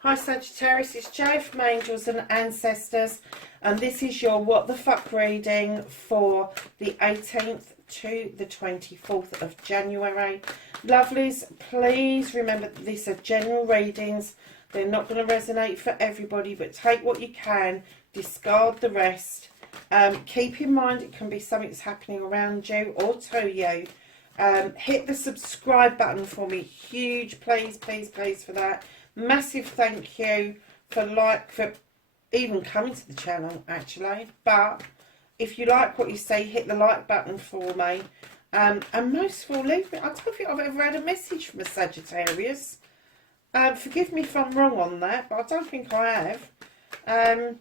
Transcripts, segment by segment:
Hi Sagittarius, it's Jo from Angels and Ancestors, and this is your What the Fuck reading for the 18th to the 24th of January. Lovelies, please remember that these are general readings. They're not going to resonate for everybody, but take what you can, discard the rest. Keep in mind it can be something that's happening around you or to you. Hit the subscribe button for me. Huge please, please, please for that. Massive thank you for even coming to the channel, actually. But if you like what you see, hit the like button for me. And most of all, leave me. I don't think I've ever had a message from a Sagittarius. Forgive me if I'm wrong on that, but I don't think I have.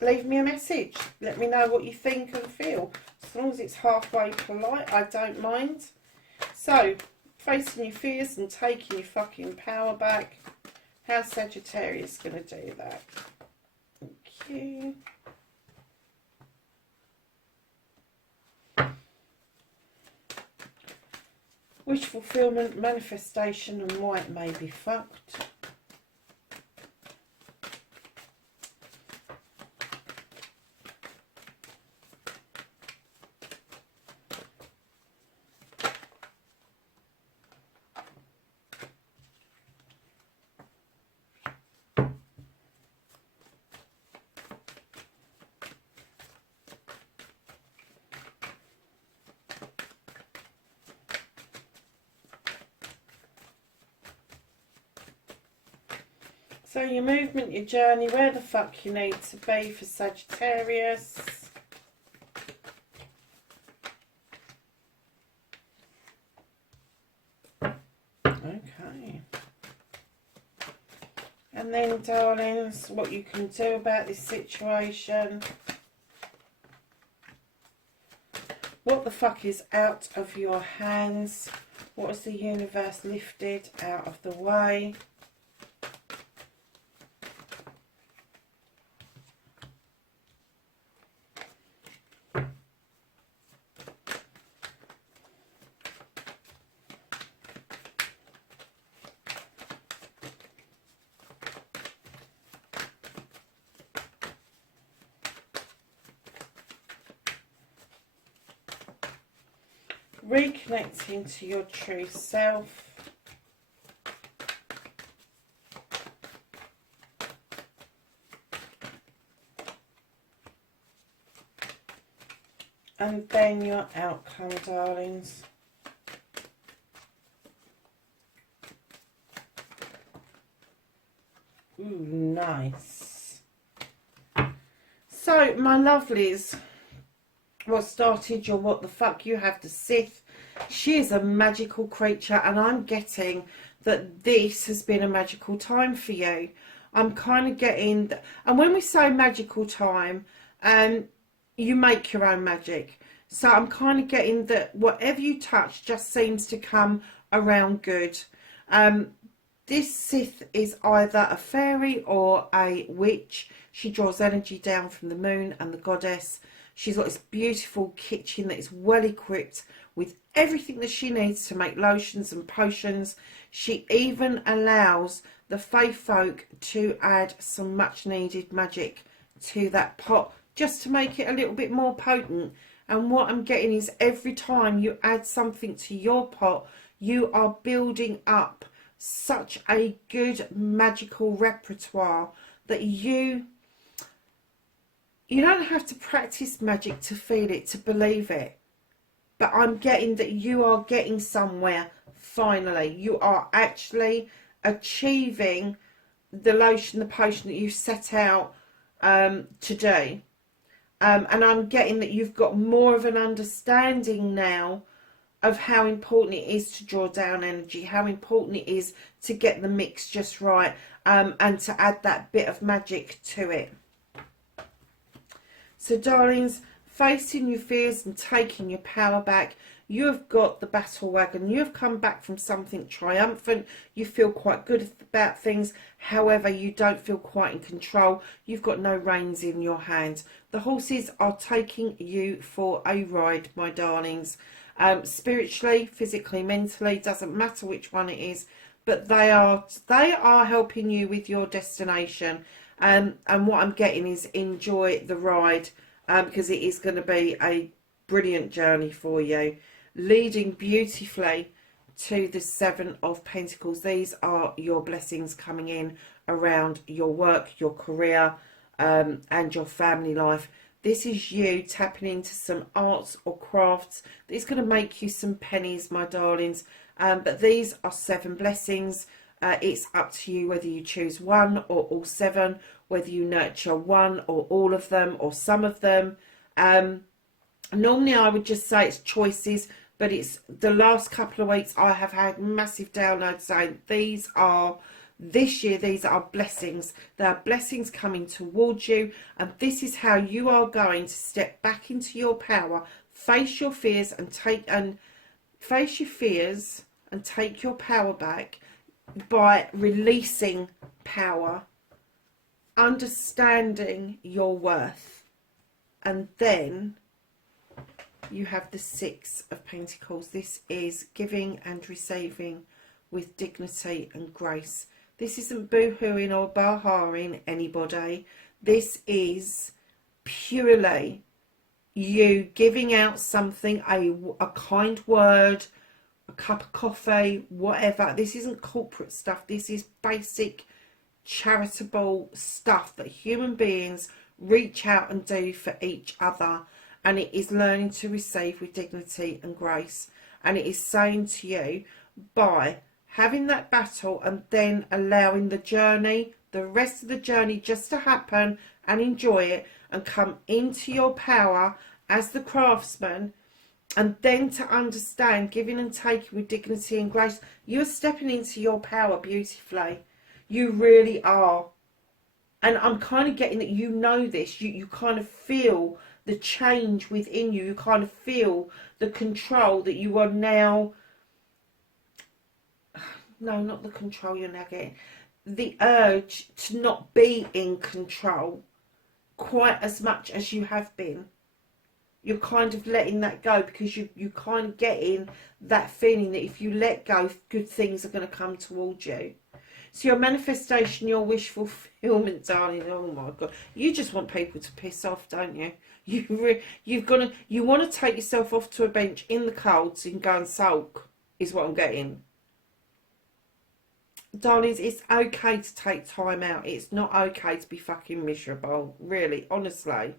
Leave me a message. Let me know what you think and feel. As long as it's halfway polite, I don't mind. So, facing your fears and taking your fucking power back. How's Sagittarius going to do that? Thank you. Wish fulfillment, manifestation, and why it may be fucked. So your movement, your journey, where the fuck you need to be for Sagittarius. Okay. And then, darlings, what you can do about this situation. What the fuck is out of your hands? What has the universe lifted out of the way? Reconnecting to your true self. And then your outcome, darlings. Ooh, nice. So, my lovelies, what started your what the fuck, you have the Sith. She is a magical creature, and I'm getting that this has been a magical time for you. I'm kind of getting that, and when we say magical time, you make your own magic. So I'm kind of getting that whatever you touch just seems to come around good. This Sith is either a fairy or a witch. She draws energy down from the moon and the goddess. She's got this beautiful kitchen that is well equipped with everything that she needs to make lotions and potions. She even allows the fae folk to add some much needed magic to that pot just to make it a little bit more potent. And what I'm getting is every time you add something to your pot, you are building up such a good magical repertoire that you don't have to practice magic to feel it, to believe it. But I'm getting that you are getting somewhere finally. You are actually achieving the lotion, the potion that you set out to do. And I'm getting that you've got more of an understanding now of how important it is to draw down energy, how important it is to get the mix just right, and to add that bit of magic to it. So darlings, facing your fears and taking your power back. You have got the battle wagon. You have come back from something triumphant. You feel quite good about things. However, you don't feel quite in control. You've got no reins in your hands. The horses are taking you for a ride, my darlings. Spiritually, physically, mentally, doesn't matter which one it is. But they are helping you with your destination. And what I'm getting is enjoy the ride. Because it is going to be a brilliant journey for you, leading beautifully to the Seven of Pentacles. These are your blessings coming in around your work, your career, and your family life. This is you tapping into some arts or crafts that's going to make you some pennies, my darlings. But these are 7 blessings. It's up to you whether you choose one or all 7, whether you nurture one or all of them or some of them. Normally I would just say it's choices, but it's the last couple of weeks I have had massive downloads saying this year these are blessings. They are blessings coming towards you, and this is how you are going to step back into your power, face your fears and take your power back by releasing power, understanding your worth. And then you have the 6 of Pentacles. This is giving and receiving with dignity and grace. This isn't boo-hooing or bah-haing anybody. This is purely you giving out something, a kind word, a cup of coffee, whatever. This isn't corporate stuff. This is basic charitable stuff that human beings reach out and do for each other. And it is learning to receive with dignity and grace. And it is saying to you, by having that battle and then allowing the journey, the rest of the journey just to happen and enjoy it and come into your power as the craftsman, and then to understand giving and taking with dignity and grace, you're stepping into your power beautifully. You really are. And I'm kind of getting that you know this. You kind of feel the change within you. You kind of feel the control that you are now... No, not the control you're now getting. The urge to not be in control quite as much as you have been. You're kind of letting that go because you kind of getting that feeling that if you let go, good things are going to come towards you. So your manifestation, your wish fulfillment, darling, oh my God. You just want people to piss off, don't you? You want to take yourself off to a bench in the cold so you can go and sulk, is what I'm getting. Darlings, it's okay to take time out. It's not okay to be fucking miserable. Really, honestly.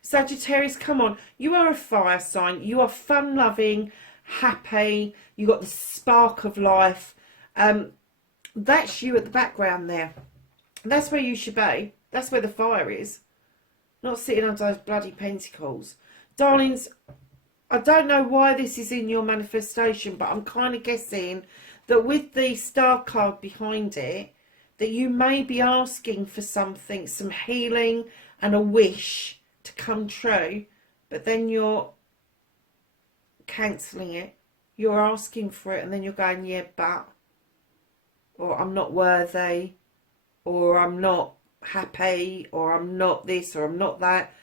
Sagittarius, come on. You are a fire sign. You are fun-loving, happy. You got the spark of life. That's you at the background there. That's where you should be. That's where the fire is. Not sitting under those bloody pentacles. Darlings, I don't know why this is in your manifestation, but I'm kind of guessing that with the star card behind it, that you may be asking for something, some healing and a wish to come true, but then you're cancelling it. You're asking for it and then you're going, yeah, but, or I'm not worthy, or I'm not happy, or I'm not this, or I'm not that.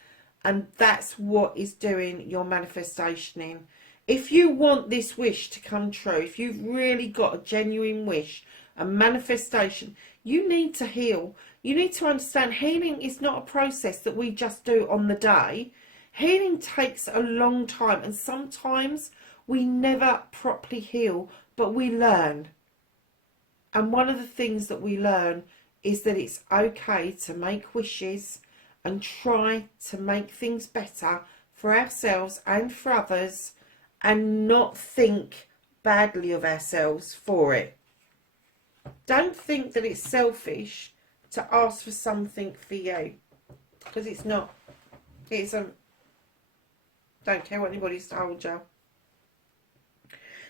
And that's what is doing your manifestation in. If you want this wish to come true, if you've really got a genuine wish, a manifestation, you need to heal. You need to understand healing is not a process that we just do on the day. Healing takes a long time, and sometimes we never properly heal, but we learn. And one of the things that we learn is that it's okay to make wishes and try to make things better for ourselves and for others, and not think badly of ourselves for it. Don't think that it's selfish to ask for something for you, because it's not. It isn't. Don't care what anybody's told you.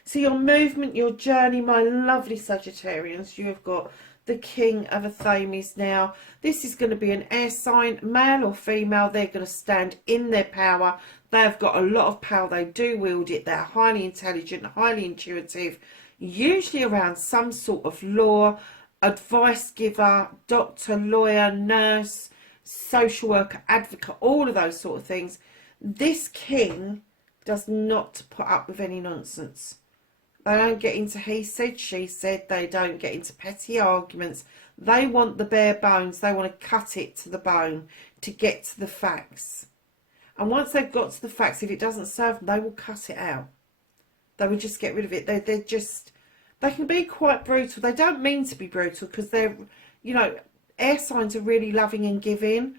So your movement, your journey, my lovely Sagittarians, you have got the King of Athames. Now, this is going to be an air sign, male or female. They're going to stand in their power. They've got a lot of power. They do wield it. They're highly intelligent, highly intuitive, usually around some sort of law, advice giver, doctor, lawyer, nurse, social worker, advocate, all of those sort of things. This king does not put up with any nonsense. They don't get into he said, she said. They don't get into petty arguments. They want the bare bones. They want to cut it to the bone to get to the facts. And once they've got to the facts, if it doesn't serve them, they will cut it out. They will just get rid of it. They're just, they can be quite brutal. They don't mean to be brutal because they're, you know, air signs are really loving and giving,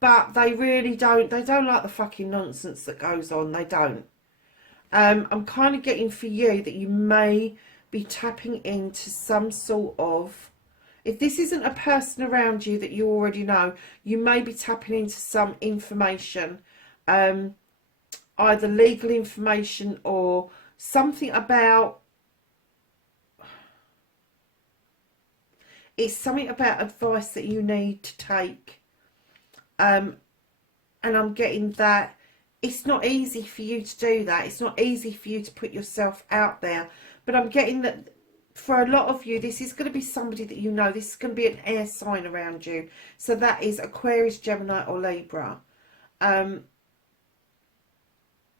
but they really don't, they don't like the fucking nonsense that goes on. They don't. I'm kind of getting for you that you may be tapping into some sort of, if this isn't a person around you that you already know, you may be tapping into some information, either legal information or something about, it's something about advice that you need to take. And I'm getting that it's not easy for you to do that. It's not easy for you to put yourself out there. But I'm getting that for a lot of you, this is going to be somebody that you know. This is going to be an air sign around you. So that is Aquarius, Gemini or Libra. And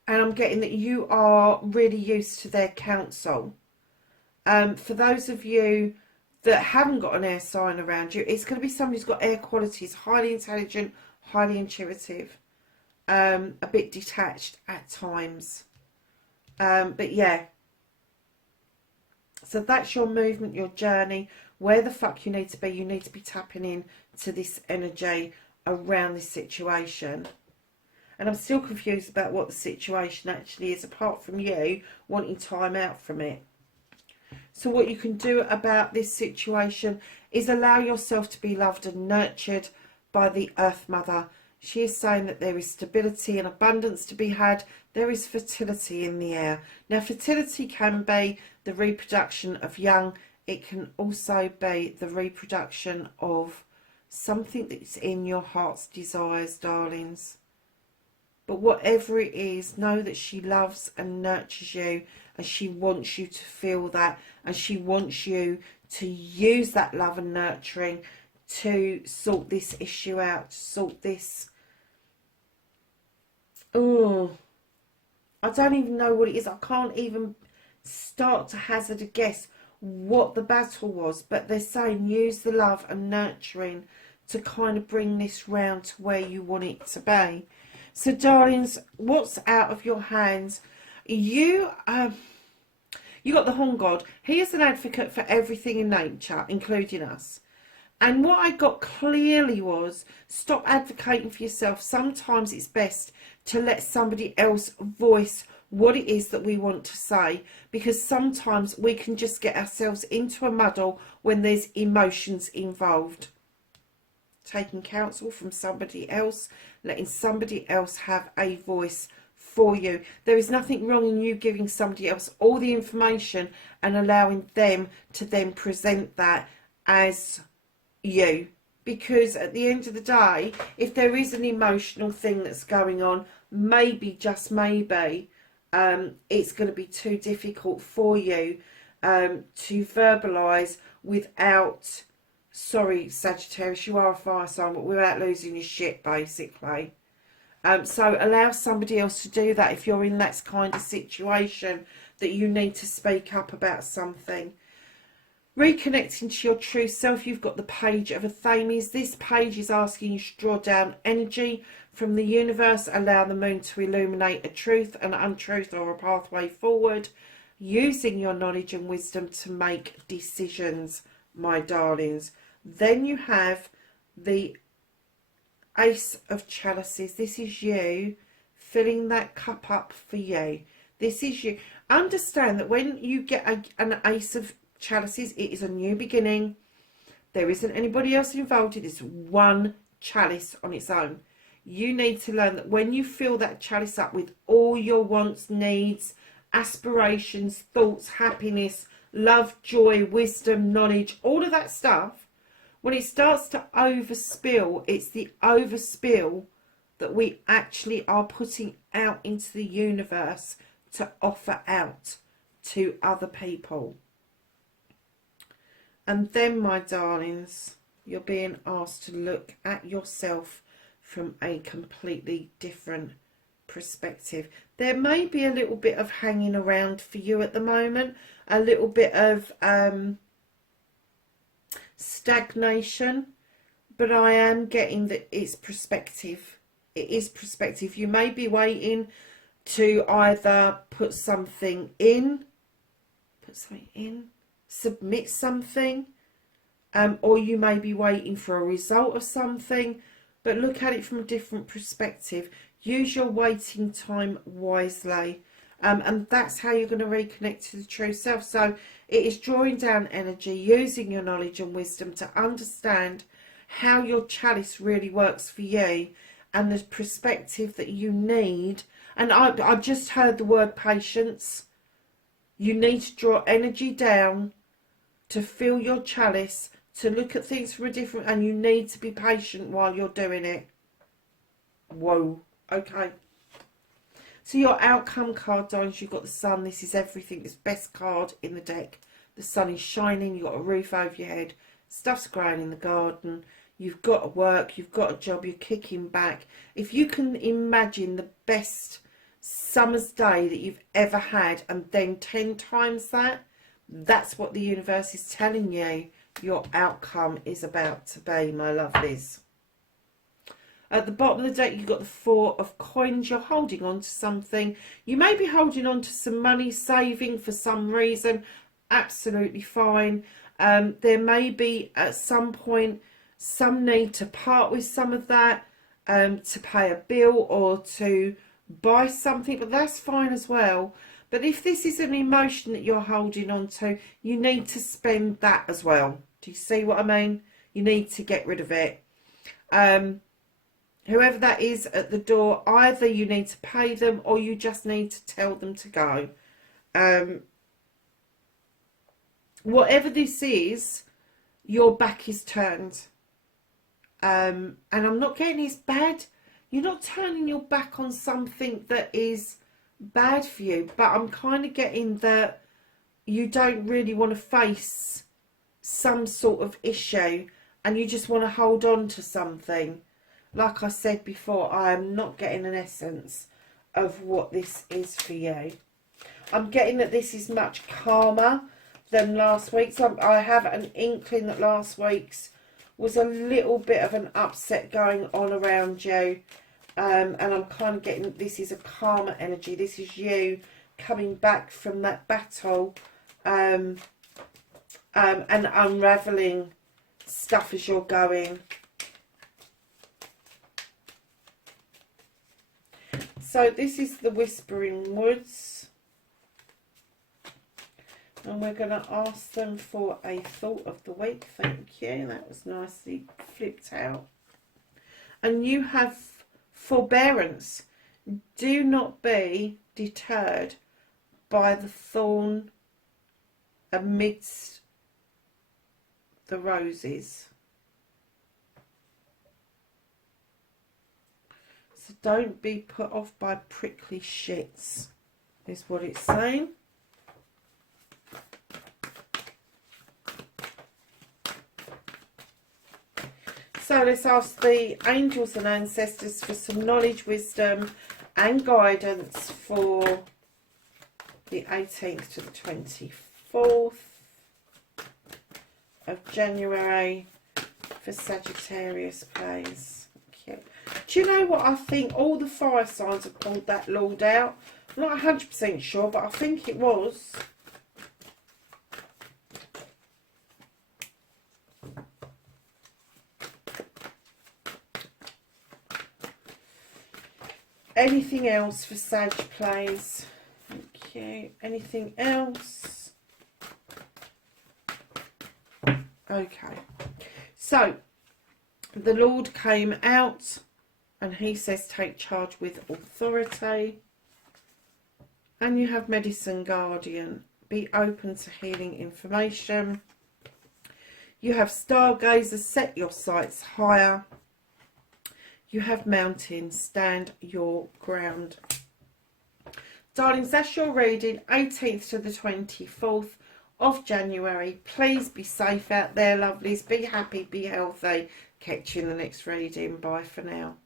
I'm getting that you are really used to their counsel. For those of you that haven't got an air sign around you, it's going to be somebody who's got air qualities, highly intelligent, highly intuitive, a bit detached at times. But yeah, so that's your movement, your journey, where the fuck you need to be. You need to be tapping in to this energy around this situation. And I'm still confused about what the situation actually is, apart from you wanting time out from it. So what you can do about this situation is allow yourself to be loved and nurtured by the Earth Mother. She is saying that there is stability and abundance to be had. There is fertility in the air. Now, fertility can be the reproduction of young. It can also be the reproduction of something that's in your heart's desires, darlings. But whatever it is, know that she loves and nurtures you, and she wants you to feel that, and she wants you to use that love and nurturing to sort this issue out, to sort this. Oh, I don't even know what it is. I can't even start to hazard a guess what the battle was, but they're saying use the love and nurturing to kind of bring this round to where you want it to be. So, darlings, what's out of your hands? You got the Horn God. He is an advocate for everything in nature, including us. And what I got clearly was, stop advocating for yourself. Sometimes it's best to let somebody else voice what it is that we want to say, because sometimes we can just get ourselves into a muddle when there's emotions involved. Taking counsel from somebody else, letting somebody else have a voice for you. There is nothing wrong in you giving somebody else all the information and allowing them to then present that as you. Because at the end of the day, if there is an emotional thing that's going on, maybe, just maybe, it's going to be too difficult for you to verbalise without, sorry Sagittarius, you are a fire sign, but without losing your shit, basically. So allow somebody else to do that if you're in that kind of situation that you need to speak up about something. Reconnecting to your true self, you've got the Page of Athames. This page is asking you to draw down energy from the universe, allow the moon to illuminate a truth, an untruth, or a pathway forward, using your knowledge and wisdom to make decisions, my darlings. Then you have the Ace of Chalices. This is you filling that cup up for you. This is you. Understand that when you get an Ace of Chalices, it is a new beginning. There isn't anybody else involved. It is one chalice on its own. You need to learn that when you fill that chalice up with all your wants, needs, aspirations, thoughts, happiness, love, joy, wisdom, knowledge, all of that stuff, When it starts to overspill, it's the overspill that we actually are putting out into the universe to offer out to other people. And then, my darlings, you're being asked to look at yourself from a completely different perspective. There may be a little bit of hanging around for you at the moment, a little bit of stagnation, but I am getting that it's perspective. It is perspective. You may be waiting to either put something in, submit something, or you may be waiting for a result of something, but look at it from a different perspective. Use your waiting time wisely, and that's how you're going to reconnect to the true self. So it is drawing down energy, using your knowledge and wisdom to understand how your chalice really works for you and the perspective that you need. And I just heard the word patience. You need to draw energy down to fill your chalice, to look at things from a different, and you need to be patient while you're doing it. Whoa. Okay. So your outcome card, darlings, you've got the sun. This is everything. It's best card in the deck. The sun is shining. You've got a roof over your head. Stuff's growing in the garden. You've got to work. You've got a job. You're kicking back. If you can imagine the best summer's day that you've ever had, and then 10 times that, that's what the universe is telling you your outcome is about to be, my lovelies. At the bottom of the deck, you've got the 4 of coins. You're holding on to something. You may be holding on to some money, saving for some reason. Absolutely fine. There may be at some point some need to part with some of that, to pay a bill or to buy something, but that's fine as well. But if this is an emotion that you're holding on to, you need to spend that as well. Do you see what I mean? You need to get rid of it. Whoever that is at the door, either you need to pay them or you just need to tell them to go. Whatever this is, your back is turned. And I'm not getting it's bad. You're not turning your back on something that is bad for you, but I'm kind of getting that you don't really want to face some sort of issue and you just want to hold on to something. Like I said before, I am not getting an essence of what this is for you. I'm getting that this is much calmer than last week's. I have an inkling that last week's was a little bit of an upset going on around you. And I'm kind of getting this is a calmer energy. This is you coming back from that battle, and unravelling stuff as you're going. So this is the Whispering Woods. And we're going to ask them for a thought of the week. Thank you. That was nicely flipped out. And you have forbearance. Do not be deterred by the thorn amidst the roses. So don't be put off by prickly shits, is what it's saying. So let's ask the angels and ancestors for some knowledge, wisdom and guidance for the 18th to the 24th of January for Sagittarius, please. Okay. Do you know what? I think all the fire signs have pulled that Lord out. I'm not 100% sure, but I think it was. Anything else for Sag, please? Thank you. Anything else? Okay. So, the Lord came out and he says take charge with authority. And you have Medicine Guardian. Be open to healing information. You have stargazers, set your sights higher. You have mountains, stand your ground. Darlings, that's your reading, 18th to the 24th of January. Please be safe out there, lovelies. Be happy, be healthy. Catch you in the next reading. Bye for now.